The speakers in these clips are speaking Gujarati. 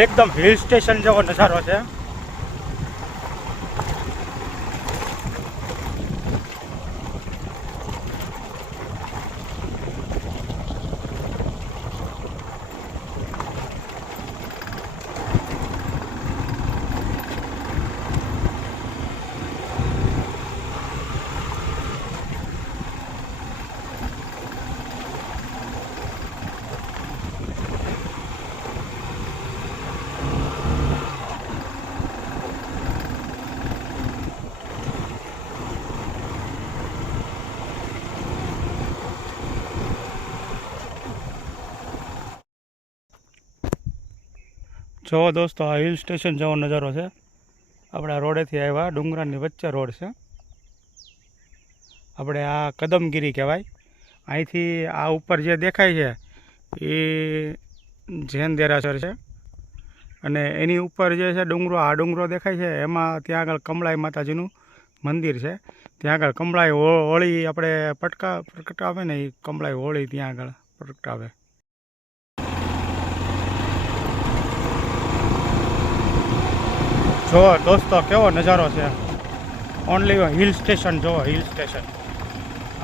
एकदम हिल स्टेशन જેવો નજારો છે। જો દોસ્તો આ હિલ સ્ટેશન જેવો નજારો છે। આપણે આ રોડેથી આવ્યા, ડુંગરાની વચ્ચે રોડ છે। આપણે આ કદમગીરી કહેવાય। અહીંથી આ ઉપર જે દેખાય છે એ જૈન દેરાસર છે અને એની ઉપર જે છે ડુંગરો, આ ડુંગરો દેખાય છે એમાં ત્યાં આગળ કમળાઈ માતાજીનું મંદિર છે। ત્યાં આગળ કમળાઈ હોળી આપણે પ્રગટાવે ને એ કમળાઈ હોળી ત્યાં આગળ પ્રગટાવે। જો દોસ્તો કેવો નજારો છે, ઓનલી હિલ સ્ટેશન। જો હિલ સ્ટેશન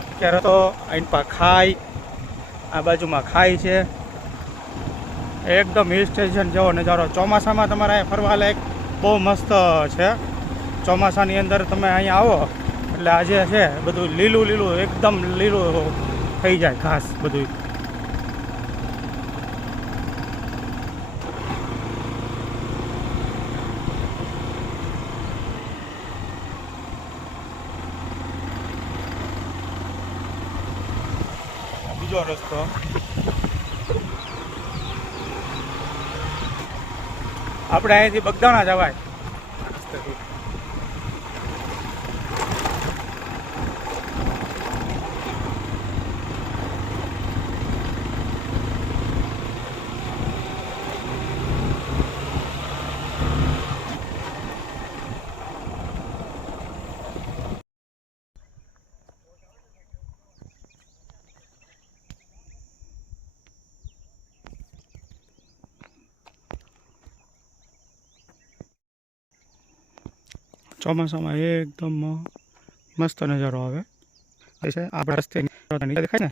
અત્યારે તો અહીં પા ખાઈ, આ બાજુમાં ખાઈ છે, એકદમ હિલ સ્ટેશન જેવો નજારો। ચોમાસામાં તમારે અહીંયા ફરવા લાયક બહુ મસ્ત છે। ચોમાસાની અંદર તમે અહીંયા આવો એટલે આજે છે બધું લીલું લીલું, એકદમ લીલું થઈ જાય ઘાસ બધું। બીજો રસ્તો આપણે અહીંથી બગદાણા જવાય રસ્તેથી। ચોમાસામાં એકદમ મસ્ત નજારો આવે છે। આપણા રસ્તે દેખાય ને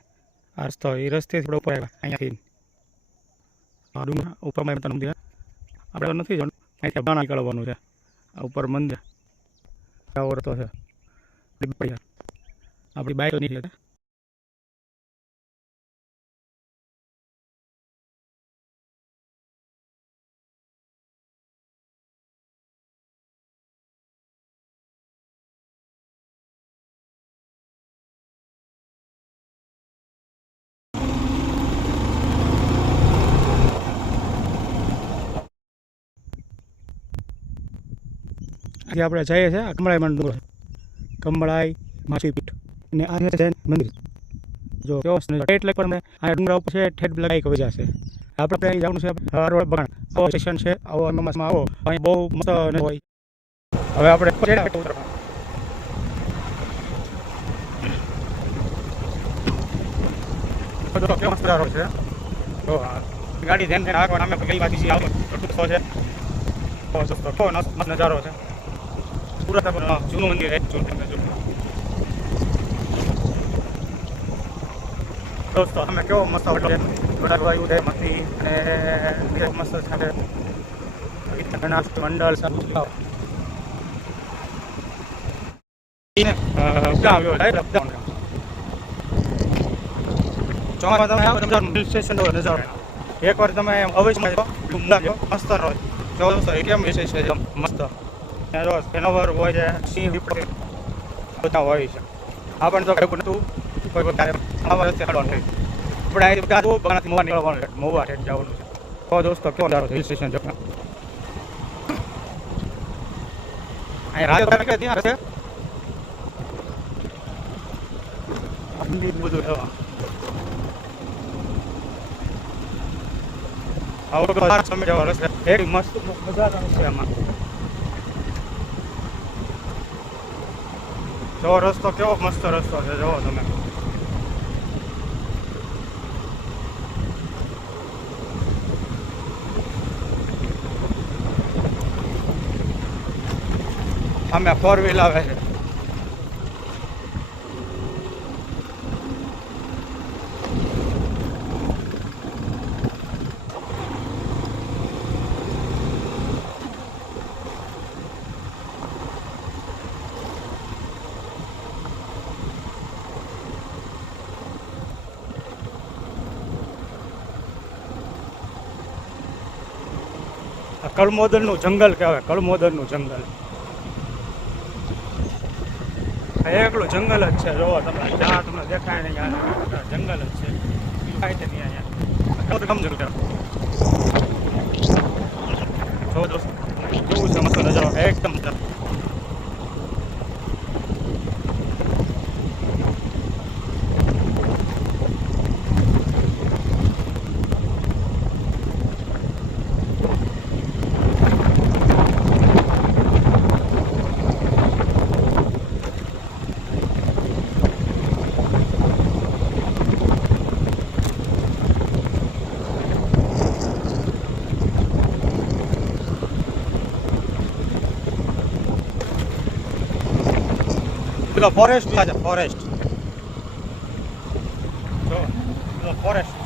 આ રસ્તો, એ રસ્તે થોડો ઉપર આવ્યા અહીંયાથી ડુંગર ઉપરમાં મંદિર આપણે નથી જવાનું, અહીંથી બાણા નીકળવાનું છે। આ ઉપર મંદિર આવો રસ્તો છે, આપણી બાઈક નીકળે। આપણે જઈએ છીએ કમળાઈ માં ડુંગર, કમળાઈ માછીપીઠ અને આ છે જૈન મંદિર। જો કેવો એટલે પણ આ ડુંગરા ઉપર છે ઠેઠ લગાઈ વજા છે। આપણે અહીં જવાનું છે રોડ બગાણ, આવો સ્ટેશન છે, આવો ચોમાસામાં આવો અહીં બહુ મસ્ત હોય। હવે આપણે બધો કેવો નજારો છે. તો ગાડી ધ્યાન ધ્યાન આગળ અમે કઈ બાજુ આવો તો છે. તો મસ્ત નજારો છે. સુરત જૂનું મંદિર છે. દોસ્તો અમે કેવો મસ્ત થોડા વાયુ છે મસ્તી અને મસ્ત સાથે મંડળ હિલ સ્ટેશન નજારો એકવાર તમે અવશ્ય મસ્ત રહો જો દોસ્તો કેમ વિશેષ છે મસ્ત જો સેનોવર હોય છે સિંહ બધા હોય છે આપણને તો કઈ નતું કોઈ આપણે અહીં બગનાથી મોવા નીકળવાનું છે મોવા ઠેઠ જવાનું છે. તો દોસ્તો કેવો નજારો હિલ સ્ટેશન જો અહીં રાજ કે ત્યાં છે બધું રહેવા આવો સમય જવા રસ્તે એક મસ્ત મજા છે એમાં. જો રસ્તો કેવો મસ્ત રસ્તો છે જોવો તમે. અમે 4 વ્હીલ આવે છે. કળમોદરનું જંગલ કહેવાય. કળમોદરનું જંગલ એકલું જંગલ જ છે જોવો તમે. જ્યાં તમને દેખાય ને જંગલ જ છે કાંઈ છે નહીં અહીંયા સમજો જો દોસ્તો કેવું છે મસ્ત નજારો એકદમ. પેલો ફોરેસ્ટ છે ફોરેસ્ટ જો પેલો ફોરેસ્ટ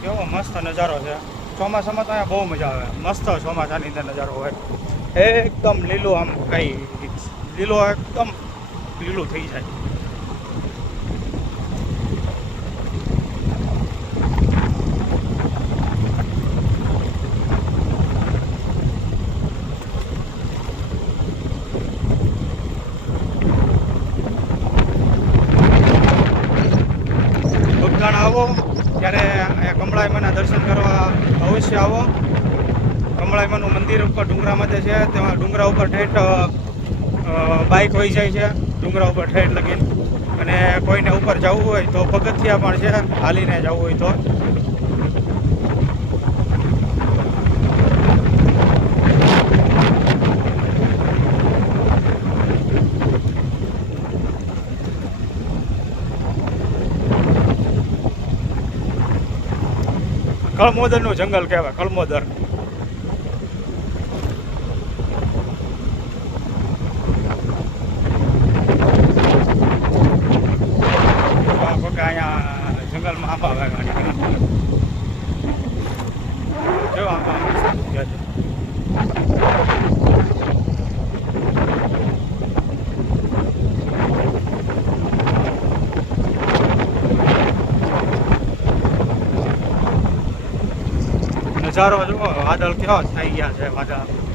કેવો મસ્ત નજારો છે. ચોમાસામાં તો અહીંયા બહુ મજા આવે. મસ્ત ચોમાસાની અંદર નજારો હોય એકદમ લીલું. આમ કઈ લીલો એકદમ લીલું થઈ જાય. આવો ત્યારે અહીંયા કમળાઈમાના દર્શન કરવા અવશ્ય આવો. કમળાઈમાનું મંદિર ઉપર ડુંગરામાં છે. તેમાં ડુંગરા ઉપર ઠેઠ બાઇક હોઈ જાય છે ડુંગરા ઉપર ઠેઠ લગીને. અને કોઈને ઉપર જવું હોય તો પગથિયા પણ છે હાલીને જવું હોય તો. કળમોદરનું જંગલ કહેવાય. કળમોદર અહીંયા જંગલમાં આંબા વાગવાની કેવા આંબા નજારો જુઓ. વાદળ કેવા થઈ ગયા છે વાદળ.